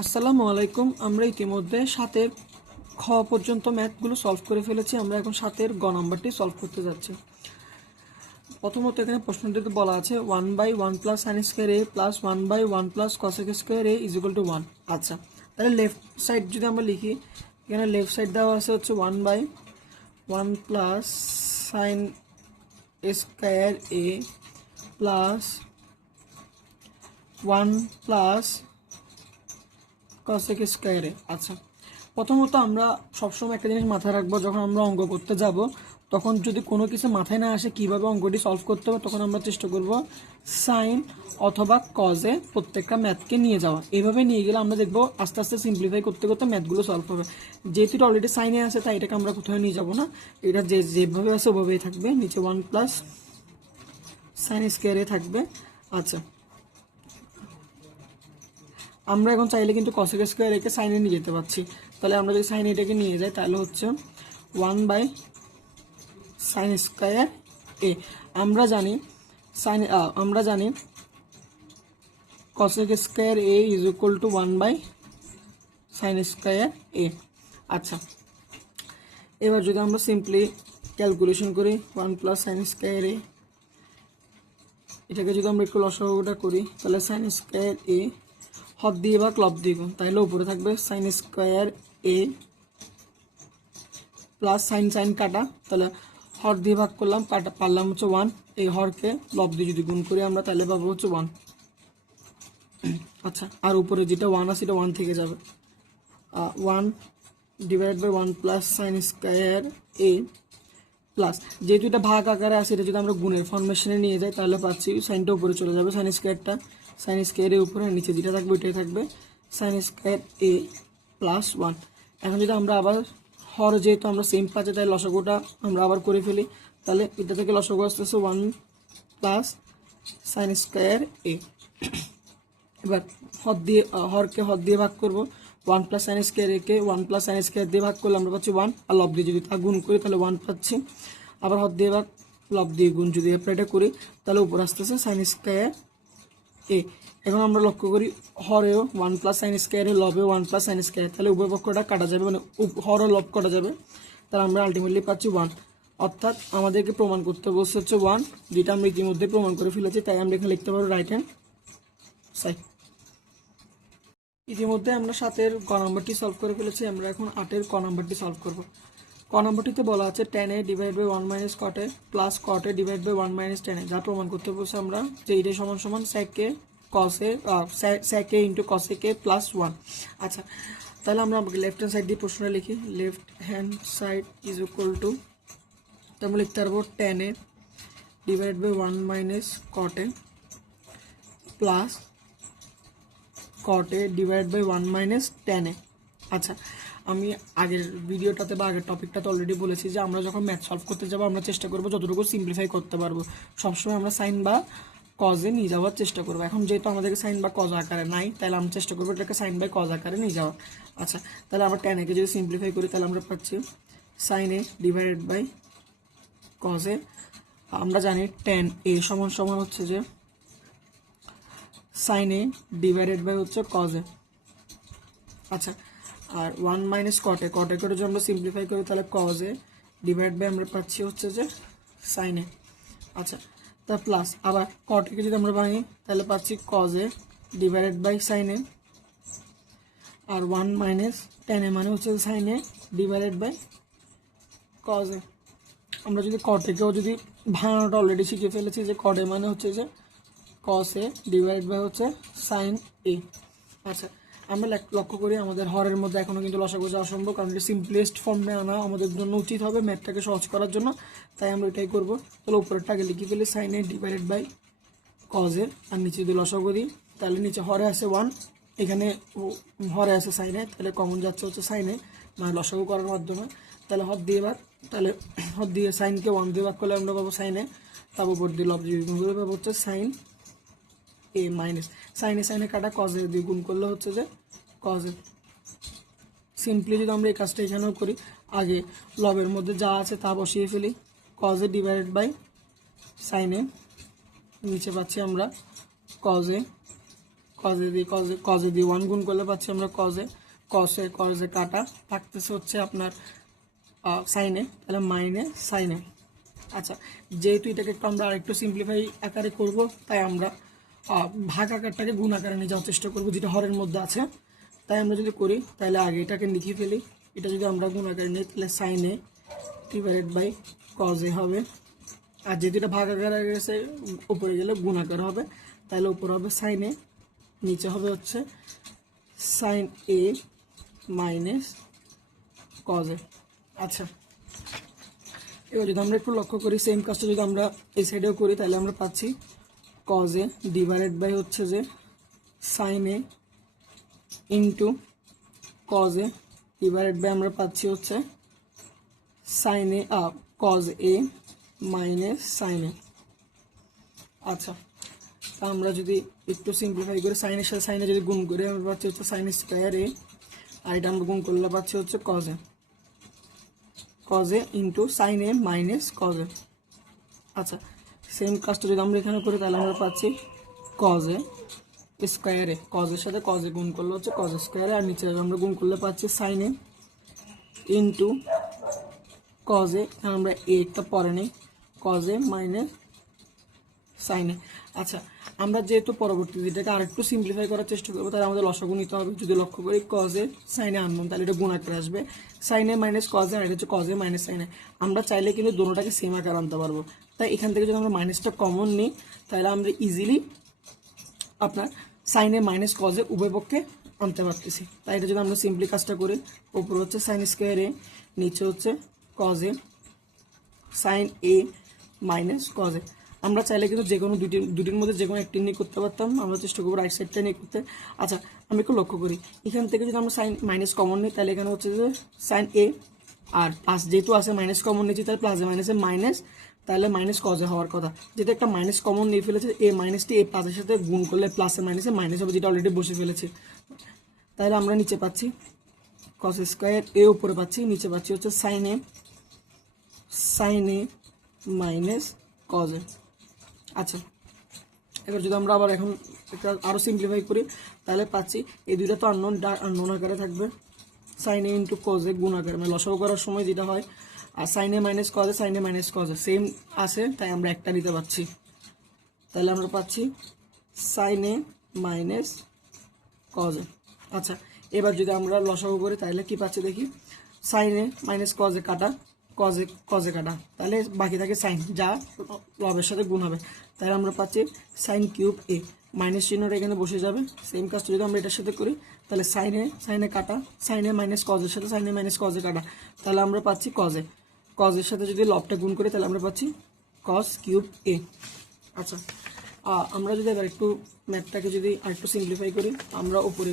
আসসালামু আলাইকুম। আমরা ইতিমধ্যে 7 খ পর্যন্ত ম্যাথগুলো সলভ করে ফেলেছি। আমরা এখন 7 গ নাম্বারটি সলভ করতে যাচ্ছি। প্রথমত এখানে প্রশ্নটিতে বলা আছে 1/1 plus sign square A plus 1/1 plus cosec square A is equal two 1। আচ্ছা, তাহলে লেফট সাইড যদি আমরা লিখি, এখানে লেফট সাইড দেওয়া আছে হচ্ছে 1/1 plus sign square A plus 1 plus cosec স্কোয়ারে। আচ্ছা, প্রথমত আমরা সবসময় একটা জিনিস মাথায় রাখবো, যখন আমরা অঙ্ক করতে যাব তখন যদি কোনো কিছু মাথায় না আসে কীভাবে অঙ্কটি সলভ করতে হবে, তখন আমরা চেষ্টা করব সাইন অথবা কজে প্রত্যেকটা ম্যাথকে নিয়ে যাওয়া। এইভাবে নিয়ে গেলে আমরা দেখবো আস্তে আস্তে সিম্পলিফাই করতে করতে ম্যাথগুলো সলভ হবে। যেহেতু এটা অলরেডি সাইনে আছে তাই এটাকে আমরা কোথাও নিয়ে যাব না, এটা যেভাবে আছে ওভাবেই থাকবে। নিচে 1 প্লাস সাইন স্কোয়ারে থাকবে। আচ্ছা, আমরা এখন চাইলে কিন্তু কসেক স্কোয়ার একে সাইনে নিয়ে যেতে পারছি। তাহলে আমরা যদি সাইন এটাকে নিয়ে যাই তাহলে হচ্ছে 1/সাইন স্কোয়ার এ। আমরা জানি cosec square A is equal to sine square A. আচ্ছা, এবার যদি আমরা সিম্পলি ক্যালকুলেশন করি 1 প্লাস সাইন স্কোয়ার এ, এটাকে যদি আমরা একটু লসাগুটা করি তাহলে সাইন স্কোয়ার এ হর দিয়ে বা ক্লব দিয়ে গুণ, তাহলে উপরে থাকবে sign square A plus sign কাটা, তাহলে হর দিয়ে ভাগ করলাম, কাটা পারলাম হচ্ছে 1। এই হরকে লব দিয়ে যদি গুণ করি আমরা তাহলে পাবো হচ্ছে 1। আচ্ছা, আর উপরে যেটা 1 আছে সেটা 1 থেকে যাবে। 1/1 plus sign square A plus, যেহেতু এটা ভাগ আকারে আছে এটা যদি আমরা গুণের ফরমেশনে নিয়ে যাই তাহলে পাচ্ছি সাইনটা উপরে চলে যাবে, সাইন স্কোয়ারের উপরে, নিচে যেটা থাকবে ওইটাই থাকবে সাইন স্কোয়ার এ প্লাস 1। এখন যদি আমরা আবার হর, যেহেতু আমরা সেম পাচ্ছি তাই লসাগুটা আমরা আবার করে ফেলি, তাহলে এটা থেকে লসাগু আসতেছে 1 প্লাস সাইন স্কোয়ার এ। এবার হরকে হর দিয়ে ভাগ করবো, 1 প্লাস সাইন স্কোয়ার একে 1 প্লাস সাইন স্কোয়ার দিয়ে ভাগ করলে আমরা পাচ্ছি 1, আর লব দিয়ে যদি তা গুণ করি তাহলে 1 পাচ্ছি। আবার হর দিয়ে ভাগ, লব দিয়ে গুণ যদি আমরা এটা করি তাহলে উপর আসতেছে সাইন স্কোয়ার এ। এখন আমরা লক্ষ্য করি হরেও 1 প্লাস সাইন স্কোয়ারে, লবেও 1 প্লাস সাইন স্কোয়ার, তাহলে উভয় পক্ষটা কাটা যাবে, মানে হর ও লব কাটা যাবে, তাহলে আমরা আলটিমেটলি পাচ্ছি 1। অর্থাৎ আমাদেরকে প্রমাণ করতে বসে হচ্ছে 1, যেটা আমরা ইতিমধ্যে প্রমাণ করে ফেলেছি, তাই আমরা এখানে লিখতে পারবো রাইট হ্যান্ড সাইড। ইতিমধ্যে আমরা 7 গ নাম্বারটি সলভ করে ফেলেছি। আমরা এখন 8 ক নাম্বারটি সলভ করব। ক নাম্বারটিতে বলা আছে tan a divide by 1 minus cot a plus cot a divide by 1 minus tan a, যা প্রমাণ করতে বলছে আমরা যে এটা সমান সমান sec a cos a sec a into cos a plus 1। আচ্ছা, তাহলে আমরা লেফট হ্যান্ড সাইড দিয়ে প্রশ্নটা লিখি। Left hand side is equal to, আমরা লিখতে পারবো tan a divide by 1 minus cot a plus cot a divide by 1 minus tan a। আচ্ছা, আমি আগের ভিডিওটাতে বা আগের টপিকটাতে অলরেডি বলেছি যে আমরা যখন ম্যাথ সলভ করতে যাবো আমরা চেষ্টা করবো যতটুকু সিম্পলিফাই করতে পারবো, সবসময় আমরা সাইন বা কজে নিয়ে যাওয়ার চেষ্টা করবো। এখন যেহেতু আমাদেরকে সাইন বা কজ আকারে নাই, তাহলে আমরা চেষ্টা করবো এটাকে সাইন বাই কজ আকারে নিয়ে যাওয়া। আচ্ছা, তাহলে আমরা tan a কে যদি সিম্পলিফাই করি তাহলে আমরা পাচ্ছি sine a divided by cos a। আমরা জানি tan a সমান সমান হচ্ছে যে সাইন এ ডিভাইডেড বাই হচ্ছে কজ এ। আচ্ছা, আর 1 মাইনাস cot a করে যদি আমরা সিম্পলিফাই করি তাহলে কজ এ ডিভাইড বাই আমরা পাচ্ছি হচ্ছে যে সাইন এ। আচ্ছা, তা প্লাস আবার cot a কে যদি আমরা ভাঙি তাহলে পাচ্ছি cos a divided by sine a, আর 1 মাইনাস tan a মানে হচ্ছে sine A divided by cos a. আমরা যদি cot a কেও যদি ভাঙানোটা অলরেডি শিখে ফেলেছি যে cot a মানে হচ্ছে যে cos a ডিভাইড বাই হচ্ছে সাইন এ। আচ্ছা, আমরা লক্ষ্য করি আমাদের হরের মধ্যে এখনও কিন্তু লসাগু যাওয়া অসম্ভব, কারণ এটা সিম্পলেস্ট ফর্মে আনা আমাদের জন্য উচিত হবে ম্যাথটাকে সহজ করার জন্য, তাই আমরা এটাই করবো। তাহলে উপরেরটা আগে লিখে ফেলি sine A divided by cos A, আর নিচে যদি লসাগু দিই তাহলে নিচে হরে আছে 1, এখানে হরে আছে সাইন এ, তাহলে কমন যাচ্ছে হচ্ছে সাইন এ, মানে লসাগু করার মাধ্যমে। তাহলে হর দিয়ে ভাগ, তাহলে হর দিয়ে সাইনকে 1 দিয়ে ভাগ করলে আমরা পাবো সাইন এ, তার উপর দিয়ে লব দিয়ে গুণ করে পাবো হচ্ছে সাইন এ মাইনাস সাইনে কাটা কজে দিয়ে গুণ করলে হচ্ছে যে কজে। সিম্পলি যদি আমরা এই কাজটা এখানেও করি, আগে লবের মধ্যে যা আছে তা বসিয়ে ফেলি, কজে ডিভাইডেড বাই সাইনে, নিচে পাচ্ছি আমরা কজে কজে দিয়ে 1 গুণ করলে পাচ্ছি আমরা কজে কাটা থাকতেছে হচ্ছে আপনার সাইনে, তাহলে মাইনে সাইনে। আচ্ছা, যেহেতু এটাকে একটু আমরা আরেকটু সিম্পলিফাই আকারে করব, তাই আমরা ভাগ আকারটাকে গুণ আকারে নিয়ে যাওয়ার চেষ্টা করব, যেটা হরের মধ্যে আছে। তাই আমরা যদি করি তাহলে আগে এটাকে লিখে ফেলি। এটা যদি আমরা গুণ আকারে নিই তাহলে সাইনে ডিভাইডেড বাই কজে হবে। আর যেহেতু এটা ভাগ আকারে গেছে, উপরে গেলে গুণ আকার হবে, তাহলে উপরে হবে সাইনে, নিচে হবে হচ্ছে সাইন এ মাইনাস কজে। আচ্ছা, এবার যদি আমরা একটু লক্ষ্য করি, সেম কাজটা যদি আমরা এই সাইডেও করি তাহলে আমরা পাচ্ছি কজে ডিভাইডেড বাই হচ্ছে যে সাইনে ইন্টু কজে ডিভাইডেড বাই আমরা পাচ্ছি হচ্ছে সাইনে কজ এ মাইনাস সাইনে। আচ্ছা, তা আমরা যদি একটু সিম্পলিফাই করে সাইনের সাথে সাইনে যদি গুণ করি আমরা পাচ্ছি হচ্ছে সাইন স্কোয়ার এ, আর এটা আমরা গুণ করলে পাচ্ছি হচ্ছে কজে ইন্টু সাইন এ মাইনাস কজে। আচ্ছা, সেম কাজটা যদি আমরা এখানে করি তাহলে আমরা পাচ্ছি কজে স্কোয়ারে, কজের সাথে কজে গুণ করলে হচ্ছে কজ স্কোয়ারে, আর নিচে আমরা গুণ করলে পাচ্ছি সাইন এ ইন্টু কজে, আমরা একটা পরে নেই, কজে মাইনাস সাইনে। আচ্ছা, আমরা যেহেতু পরবর্তীতে এটাকে আরেকটু সিম্পলিফাই করার চেষ্টা করবো, তাহলে আমাদের লসাগু নিতে হবে। যদি লক্ষ্য করি কজে সাইনে আননোন, তাহলে এটা গুণ আকারে আসবে, সাইনে মাইনাস কজে, আর এটা হচ্ছে কজে মাইনাস সাইনে। আমরা চাইলে কিন্তু দুটোটাকে সেম আকার আনতে পারবো। তাই এখান থেকে যদি আমরা মাইনাসটা কমন নিই তাহলে আমরা ইজিলি আপনার সাইনে মাইনাস কজে উভয় পক্ষে আনতে পারতেছি। তাই এটা যদি আমরা সিম্পলি কাজটা করি, উপরে হচ্ছে সাইন স্কোয়ারে, নিচে হচ্ছে কজে সাইন এ মাইনাস কজে। আমরা চাইলে কিন্তু যে কোনো দুটির মধ্যে যে কোনো একটি নিয়ে করতে পারতাম, আমরা চেষ্টা করবো রাইট সাইডটা নিয়ে করতে। আচ্ছা, আমি একটু লক্ষ্য করি, এখান থেকে যদি আমরা সাইন মাইনাস কমন নিই তাহলে এখানে হচ্ছে যে সাইন এ, আর প্লাস যেহেতু আছে মাইনাস কমন নিয়েছি তাহলে প্লাসে মাইনাসে মাইনাস, তাহলে মাইনাস কজে হওয়ার কথা। যেহেতু একটা মাইনাস কমন নিয়ে ফেলেছে, এ মাইনাসটি এ প্লাসের সাথে গুণ করলে প্লাসে মাইনাসে মাইনাস হবে, যেটা অলরেডি বসে ফেলেছে। তাহলে আমরা নিচে পাচ্ছি কস স্কোয়ার এ, উপরে পাচ্ছি, নিচে পাচ্ছি হচ্ছে সাইন এ মাইনাস কজে। আচ্ছা, এবার যদি আমরা আবার এখন একটা আরও সিম্পলিফাই করি তাহলে পাচ্ছি এই দুইটা তো আননোন আকারে থাকবে, সাইন এ ইন্টু কজে গুণ আকারে, মানে লসাগু করার সময় যেটা হয়, আর সাইন এ মাইনাস কজে সেম আছে, তাই আমরা একটা নিতে পারছি। তাহলে আমরা পাচ্ছি সাইন এ মাইনাস কজে। আচ্ছা, এবার যদি আমরা লসাগু করি তাহলে কি পাচ্ছি দেখি, সাইন এ মাইনাস কজে কাটা, কজে কাটা, তাহলে বাকি থাকে সাইন, যা লবের সাথে গুণ হবে। তাহলে আমরা পাচ্ছি সাইন কিউব এ, মাইনাস চিহ্নটা এখানে বসে যাবে। সেম কাজটা যদি আমরা এটার সাথে করি তাহলে সাইনে কাটা, সাইনে মাইনাস কজের সাথে সাইনে মাইনাস কজে কাটা, তাহলে আমরা পাচ্ছি কজের সাথে যদি লবটা গুণ করি তাহলে আমরা পাচ্ছি কস কিউব এ। আচ্ছা, আমরা যদি এবার একটু ম্যাথটাকে যদি আরেকটু সিম্পলিফাই করি, আমরা উপরে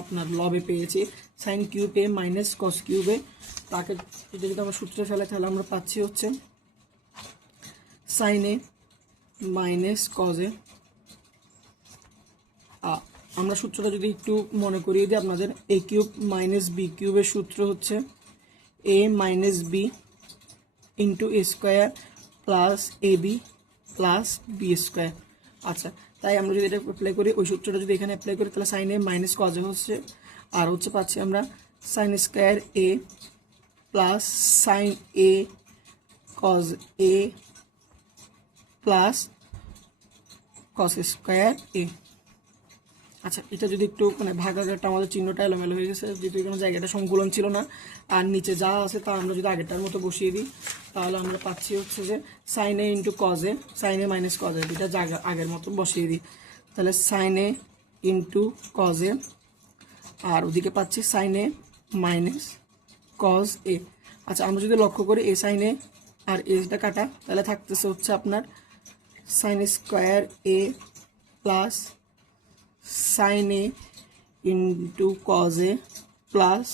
আপনার লবে পেয়েছি সাইন কিউব এ মাইনাস কস কিউব এ, তাকে এটা যদি আমরা সূত্রে ফেলে তাহলে আমরা পাচ্ছি হচ্ছে সাইন এ মাইনাস কজে। আমরা সূত্রটা যদি একটু মনে করিয়ে দিই আপনাদের, এ কিউব মাইনাস বি কিউবের সূত্র হচ্ছে এ minus B into A square plus A B plus B square. আচ্ছা, তাই আমরা যদি এটা অ্যাপ্লাই করি, ওই সূত্রটা যদি এখানে অ্যাপ্লাই করি তাহলে সাইন এ মাইনাস কজে হচ্ছে, আর হচ্ছে পাচ্ছি আমরা sine square A plus sine A cos A plus cos square A. আচ্ছা, এটা যদি একটু মানে ভাগাঘাটটা আমাদের চিহ্নটা এলোমেলো হয়ে গেছে, যেহেতু কোনো জায়গাটা সংকুলন ছিল না, আর নিচে যা আছে তা আমরা যদি আগেরটার মতো বসিয়ে দিই তাহলে আমরা পাচ্ছি হচ্ছে যে sine A into কজে, sign a minus কজে, দুটা জায়গা আগের মতো বসিয়ে দিই, তাহলে সাইন এ ইন্টু কজে, আর ওদিকে পাচ্ছি sine a minus cos a. আচ্ছা, আমরা যদি লক্ষ্য করি এ সাইন এ আর এটা কাটা, তাহলে থাকতেছে হচ্ছে আপনার sine square A plus sine A into cos A plus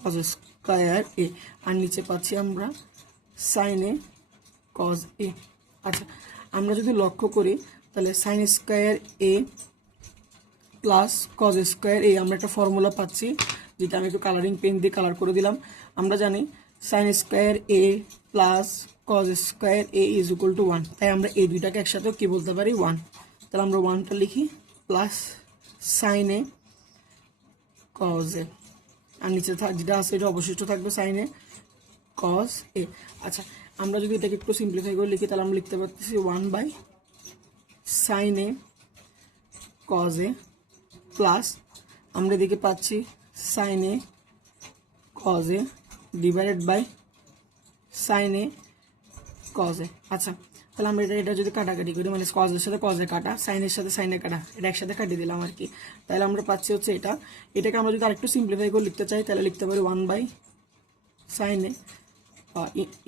cos square A, আর নিচে পাচ্ছি আমরা সাইন এ কজ এ। আচ্ছা, আমরা যদি লক্ষ্য করি তাহলে sign square A plus cos square A, আমরা একটা ফর্মুলা পাচ্ছি, যেটা আমি একটু কালারিং পেন দিয়ে কালার করে দিলাম। আমরা জানি sign square A plus cos square A is equal two 1, তাই আমরা এই দুইটাকে একসাথে কি বলতে পারি 1, তাহলে আমরা 1টা লিখি plus sine A cos A, আর নিচে যেটা আছে এটা অবশিষ্ট থাকবে সাইন এ কজ এ। আচ্ছা, আমরা যদি এটাকে একটু সিম্পলিফাই করে লিখি তাহলে আমরা লিখতে পারতেছি 1 by sine A cos A plus আমরা এদিকে পাচ্ছি sine A cos a divided by sine A cos a. আচ্ছা, তাহলে আমরা এটা যদি কাটাকাটি করি, মানে কজের সাথে কজে কাটা, সাইনের সাথে সাইনে কাটা, এটা একসাথে কাটিয়ে দিলাম আর কি। তাহলে আমরা পাচ্ছি হচ্ছে এটাকে আমরা যদি আরেকটু সিম্পলিফাই করে লিখতে চাই তাহলে লিখতে পারি 1 by sine A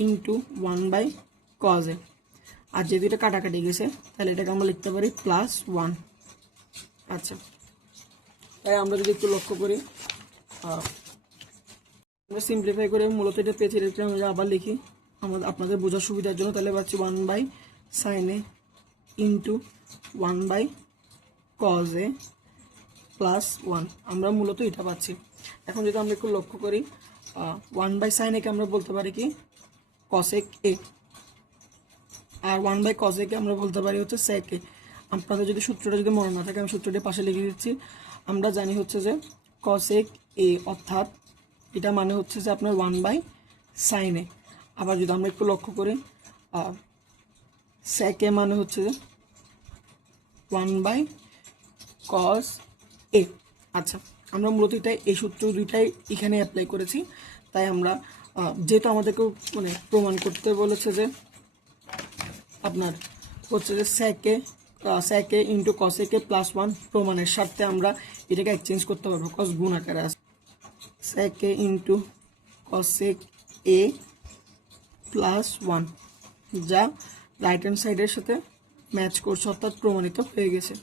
into 1 by cos A. আর যেহেতু এটা কাটাকাটি গেছে তাহলে এটাকে আমরা লিখতে পারি প্লাস 1। আচ্ছা, তাই আমরা যদি একটু লক্ষ্য করি, আমরা সিম্পলিফাই করে মূলত এটা পেয়েছি, এটা আমরা আবার লিখি আপনাদের বোঝার সুবিধার জন্য। তাহলে পাচ্ছি 1 by sine A into 1 by cos A plus 1, আমরা মূলত এটা পাচ্ছি। এখন যদি আমরা একটু লক্ষ্য করি 1 বাই সাইন একে আমরা বলতে পারি কি কসেক এ, আর 1 বাই কজ একে আমরা বলতে পারি হচ্ছে সেক এ। আপনাদের যদি সূত্রটা যদি মনে না থাকে আমি সূত্রটি পাশে লিখে দিচ্ছি। আমরা জানি হচ্ছে যে কসেক এ অর্থাৎ এটা মানে হচ্ছে যে আপনার 1 বাই সাইন এ। আবার যদি আমরা একটু লক্ষ্য করি সেক এ মানে হচ্ছে যে 1 বাই কস এ। আচ্ছা, আমরা মূলত এই সূত্র দুইটাই এখানে অ্যাপ্লাই করেছি। তাই আমরা যেহেতু আমাদেরকে মানে প্রমাণ করতে বলেছে যে আপনার হচ্ছে যে সেকে ইন্টু কসেকে প্লাস 1, প্রমাণের স্বার্থে আমরা এটাকে এক্সচেঞ্জ করতে পারবো, কস গুণ আকারে আছে সেকে ইন্টু কসেক এ প্লাস 1, যা রাইট হ্যান্ড সাইডের সাথে ম্যাচ করছে অর্থাৎ প্রমাণিত হয়ে গেছে।